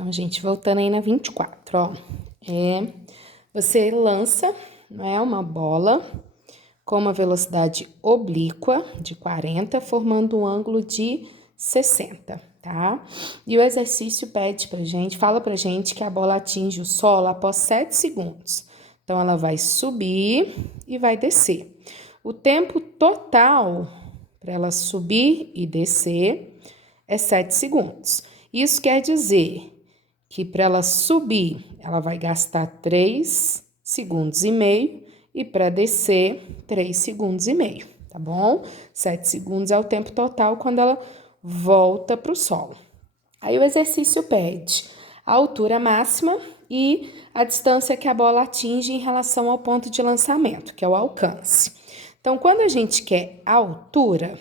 Então, gente, voltando aí na 24, ó. Você lança, uma bola com uma velocidade oblíqua de 40, formando um ângulo de 60, tá? E o exercício pede pra gente, fala pra gente que a bola atinge o solo após 7 segundos. Então, ela vai subir e vai descer. O tempo total para ela subir e descer é 7 segundos. Isso quer dizer que para ela subir, ela vai gastar 3 segundos e meio e para descer, 3 segundos e meio, tá bom? 7 segundos é o tempo total quando ela volta para o solo. Aí o exercício pede a altura máxima e a distância que a bola atinge em relação ao ponto de lançamento, que é o alcance. Então, quando a gente quer a altura,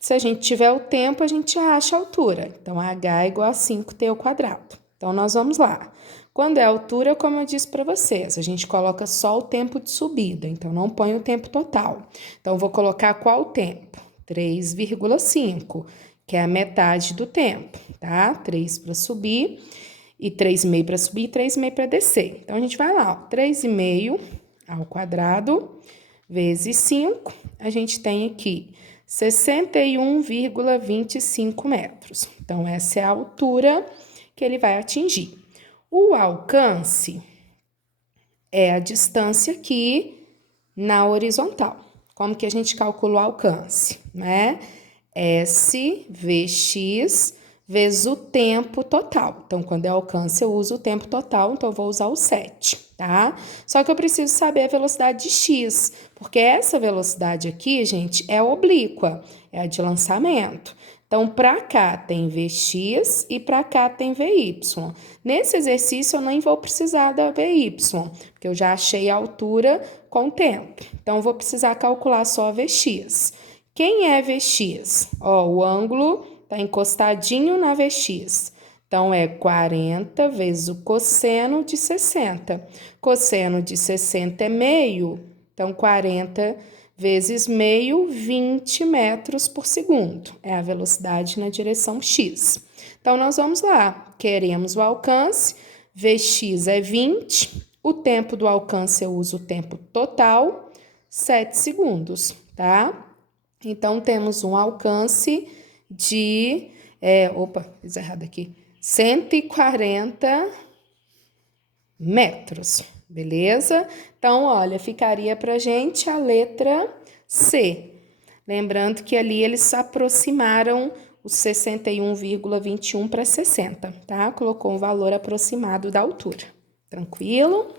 se a gente tiver o tempo, a gente acha a altura. Então, h é igual a 5t ao quadrado. Então, nós vamos lá. Quando é altura, como eu disse para vocês, a gente coloca só o tempo de subida, então não põe o tempo total. Então, vou colocar qual tempo? 3,5, que é a metade do tempo, tá? 3 para subir e 3,5 para subir e 3,5 para descer. Então, a gente vai lá, ó, 3,5 ao quadrado vezes 5, a gente tem aqui 61,25 metros. Então, essa é a altura que ele vai atingir. O alcance é a distância aqui na horizontal. Como que a gente calcula o alcance, S vezes vezes o tempo total. Então, quando é alcance, eu uso o tempo total, então eu vou usar o 7, tá? Só que eu preciso saber a velocidade de x, porque essa velocidade aqui, gente, é oblíqua, é a de lançamento. Então, para cá tem Vx e para cá tem Vy. Nesse exercício, eu nem vou precisar da Vy, porque eu já achei a altura com o tempo. Então, eu vou precisar calcular só a Vx. Quem é Vx? Ó, o ângulo tá encostadinho na Vx. Então, é 40 vezes o cosseno de 60. Cosseno de 60 é meio, então 40 vezes meio, 20 metros por segundo. É a velocidade na direção x. Então, nós vamos lá. Queremos o alcance, Vx é 20. O tempo do alcance, eu uso o tempo total, 7 segundos, tá? Então, temos um alcance de... fiz errado aqui. 140 metros, beleza? Então, olha, ficaria pra gente a letra C. Lembrando que ali eles se aproximaram os 61,21 para 60, tá? Colocou um valor aproximado da altura. Tranquilo?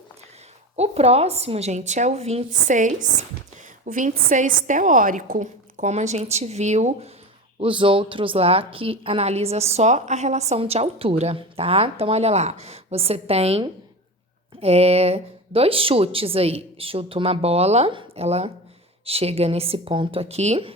O próximo, gente, é o 26. O 26 teórico, como a gente viu os outros lá que analisa só a relação de altura, tá? Então, olha lá, você tem 2 chutes aí. Chuta uma bola, ela chega nesse ponto aqui,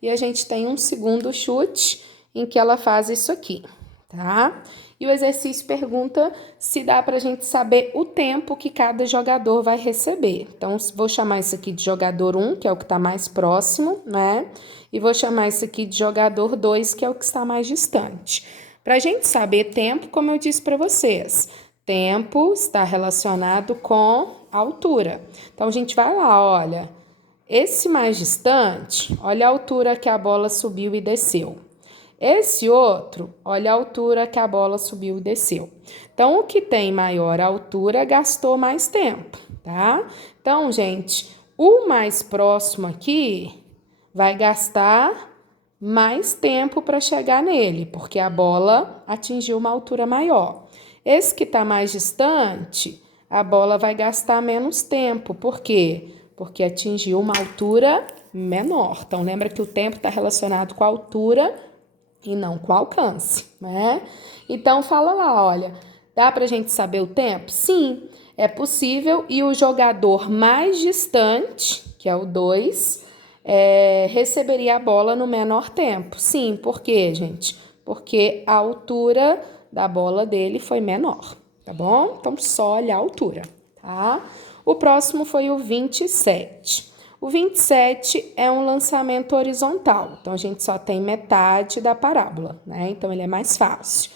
E a gente tem um segundo chute em que ela faz isso aqui, tá? E o exercício pergunta se dá pra gente saber o tempo que cada jogador vai receber. Então, vou chamar isso aqui de jogador 1, que é o que está mais próximo, E vou chamar isso aqui de jogador 2, que é o que está mais distante. Pra gente saber tempo, como eu disse para vocês, tempo está relacionado com altura. Então, a gente vai lá, olha. Esse mais distante, olha a altura que a bola subiu e desceu. Esse outro, olha a altura que a bola subiu e desceu. Então, o que tem maior altura gastou mais tempo, tá? Então, gente, o mais próximo aqui vai gastar mais tempo para chegar nele, porque a bola atingiu uma altura maior. Esse que está mais distante, a bola vai gastar menos tempo. Por quê? Porque atingiu uma altura menor. Então, lembra que o tempo está relacionado com a altura e não com o alcance, Então, fala lá, olha, dá pra gente saber o tempo? Sim, é possível. E o jogador mais distante, que é o 2, receberia a bola no menor tempo. Sim, por quê, gente? Porque a altura da bola dele foi menor, tá bom? Então, só olhar a altura, tá? O próximo foi o 27. O 27 é um lançamento horizontal, então a gente só tem metade da parábola, Então ele é mais fácil.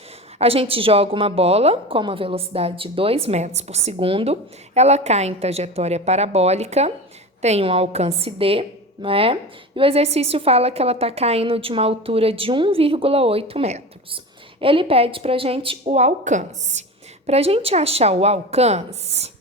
A gente joga uma bola com uma velocidade de 2 metros por segundo, ela cai em trajetória parabólica, tem um alcance D, né? E o exercício fala que ela está caindo de uma altura de 1,8 metros. Ele pede para a gente o alcance. Para a gente achar o alcance,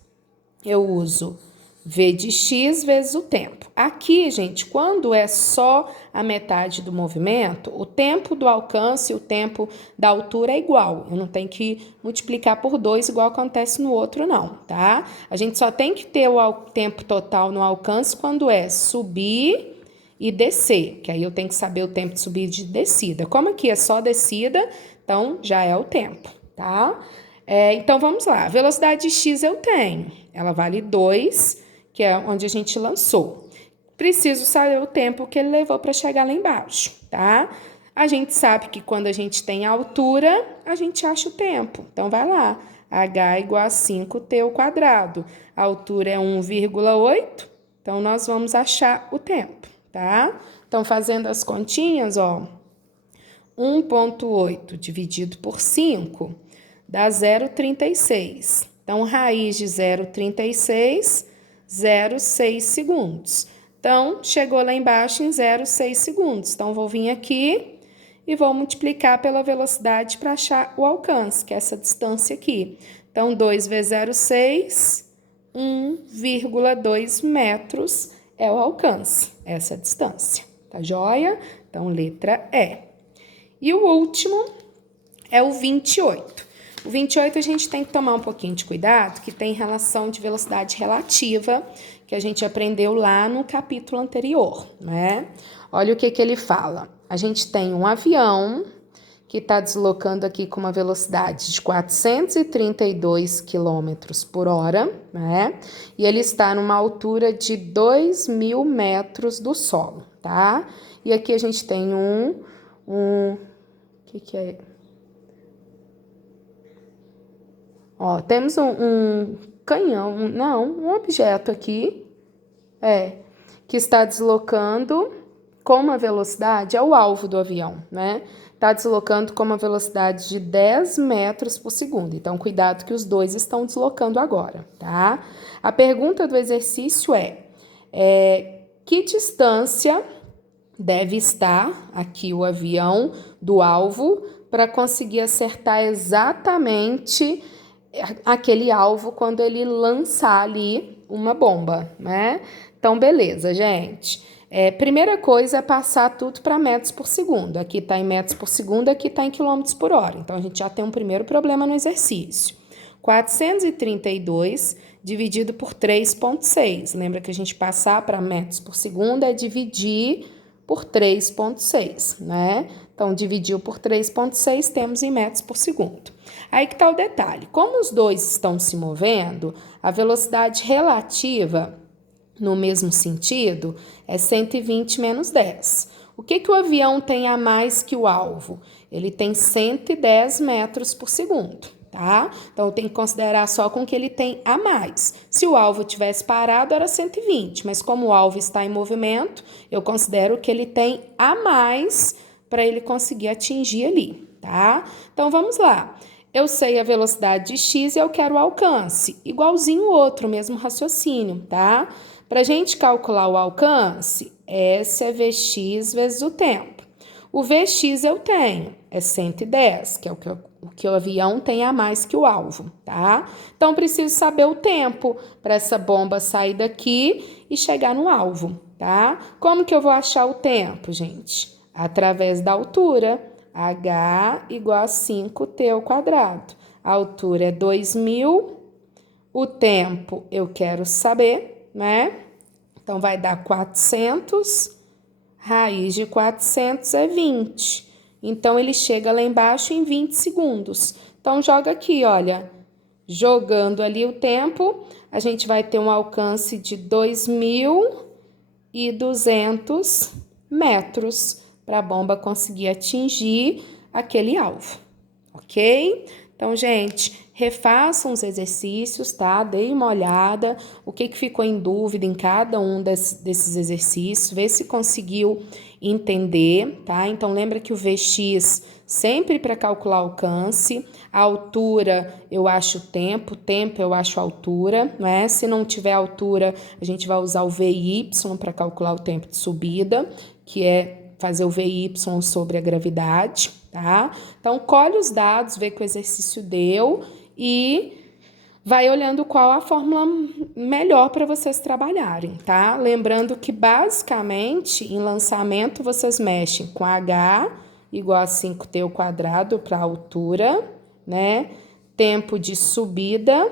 eu uso V de x vezes o tempo. Aqui, gente, quando é só a metade do movimento, o tempo do alcance e o tempo da altura é igual. Eu não tenho que multiplicar por 2 igual acontece no outro, não, tá? A gente só tem que ter o tempo total no alcance quando é subir e descer, que aí eu tenho que saber o tempo de subida e de descida. Como aqui é só descida, então já é o tempo, tá? Então, vamos lá. Velocidade x eu tenho. Ela vale 2, que é onde a gente lançou. Preciso saber o tempo que ele levou para chegar lá embaixo, tá? A gente sabe que quando a gente tem altura, a gente acha o tempo. Então, vai lá. H igual a 5t ao quadrado. A altura é 1,8. Então, nós vamos achar o tempo, tá? Então, fazendo as continhas, ó. 1,8 dividido por 5 dá 0,36. Então, raiz de 0,36, 0,6 segundos. Então, chegou lá embaixo em 0,6 segundos. Então, vou vir aqui e vou multiplicar pela velocidade para achar o alcance, que é essa distância aqui. Então, 2 vezes 0,6, 1,2 metros é o alcance, essa distância. Tá joia? Então, letra E. E o último é o 28. O 28 a gente tem que tomar um pouquinho de cuidado, que tem relação de velocidade relativa, que a gente aprendeu lá no capítulo anterior, né? Olha o que ele fala. A gente tem um avião que está deslocando aqui com uma velocidade de 432 km por hora, né? E ele está numa altura de 2.000 metros do solo, tá? E aqui a gente tem o que é? Ó, temos um canhão, um objeto aqui, que está deslocando com uma velocidade, é o alvo do avião, né? Está deslocando com uma velocidade de 10 metros por segundo. Então, cuidado que os dois estão deslocando agora, tá? A pergunta do exercício que distância deve estar aqui o avião do alvo para conseguir acertar exatamente aquele alvo quando ele lançar ali uma bomba, né? Então, beleza, gente. Primeira coisa é passar tudo para metros por segundo. Aqui está em metros por segundo, aqui está em quilômetros por hora. Então, a gente já tem um primeiro problema no exercício. 432 dividido por 3,6. Lembra que a gente passar para metros por segundo é dividir por 3,6, né? Então, dividiu por 3,6, temos em metros por segundo. Aí que tá o detalhe. Como os dois estão se movendo, a velocidade relativa no mesmo sentido é 120 menos 10. O que o avião tem a mais que o alvo? Ele tem 110 metros por segundo, tá? Então, eu tenho que considerar só com o que ele tem a mais. Se o alvo tivesse parado, era 120, mas como o alvo está em movimento, eu considero que ele tem a mais para ele conseguir atingir ali, tá? Então, vamos lá. Eu sei a velocidade de x e eu quero o alcance. Igualzinho o outro, mesmo raciocínio, tá? Para a gente calcular o alcance, S é Vx vezes o tempo. O Vx eu tenho, é 110, que é o que o avião tem a mais que o alvo, tá? Então, preciso saber o tempo para essa bomba sair daqui e chegar no alvo, tá? Como que eu vou achar o tempo, gente? Através da altura. H igual a 5t ao quadrado. A altura é 2.000. O tempo eu quero saber, né? Então, vai dar 400. Raiz de 400 é 20. Então, ele chega lá embaixo em 20 segundos. Então, joga aqui, olha. Jogando ali o tempo, a gente vai ter um alcance de 2.200 metros para a bomba conseguir atingir aquele alvo, ok? Então, Então, gente, refaçam os exercícios, tá? Dê uma olhada, o que ficou em dúvida em cada um desses exercícios, vê se conseguiu entender, tá? Então, lembra que o VX sempre para calcular alcance, a altura eu acho tempo eu acho altura, não é? Se não tiver altura, a gente vai usar o VY para calcular o tempo de subida, que é fazer o VY sobre a gravidade, tá? Então, colhe os dados, vê que o exercício deu e vai olhando qual a fórmula melhor para vocês trabalharem, tá? Lembrando que, basicamente, em lançamento, vocês mexem com H igual a 5t ao quadrado para a altura, né? Tempo de subida,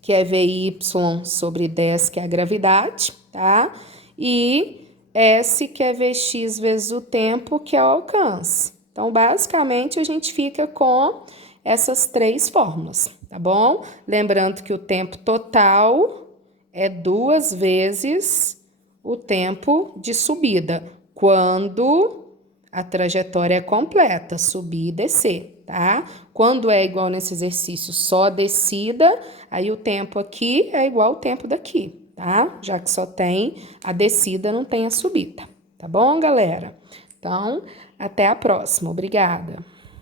que é VY sobre 10, que é a gravidade, tá? E S, que é Vx vezes o tempo, que é o alcance. Então, basicamente, a gente fica com essas três fórmulas, tá bom? Lembrando que o tempo total é 2 vezes o tempo de subida, quando a trajetória é completa, subir e descer, tá? Quando é igual nesse exercício só a descida, aí o tempo aqui é igual ao tempo daqui, tá? Já que só tem a descida, não tem a subida, tá bom, galera? Então, até a próxima. Obrigada.